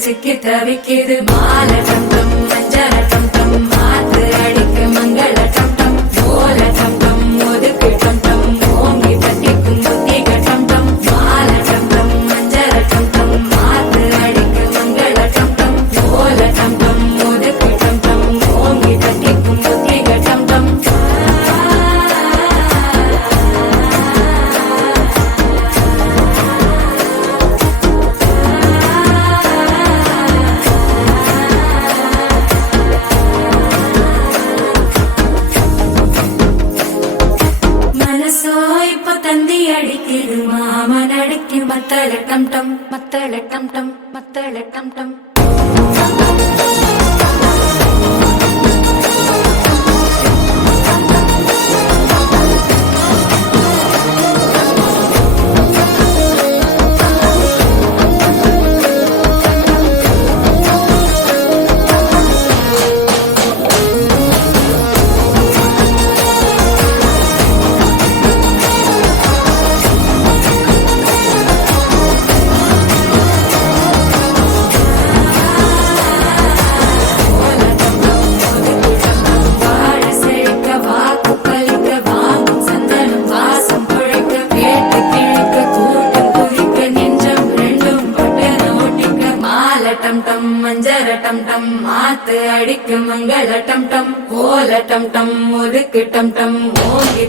சிக்கி தவிக்கிது மால டம் டம் மஞ்சள டம் டம் மாத்து அடிக்கு மங்கள டம் டம் போல டம் டம் ஒதுக்கு டம் டம் ஓங்கி தட்டிக்கும் புத்திக டம் டம் மால டம் டம் மஞ்சள டம் டம் மாத்து அடிக்கு மங்கள டம் டம் போல டம் டம் ஒதுக்கு டம் டம் ஓங்கி தட்டிக்கும் புத்திக டம் டம் தந்தி அடிக்குது மாமன் அடிக்கு மத்தள டம் டம் மத்தள டம் டம் மத்தள டம் டம் டம் டம் மஞ்சள டம் டம் மாத்து அடிக்கு மங்கள டம் டம் கோல டம் டம் ஒதுக்கு டம் டம் ஓங்கி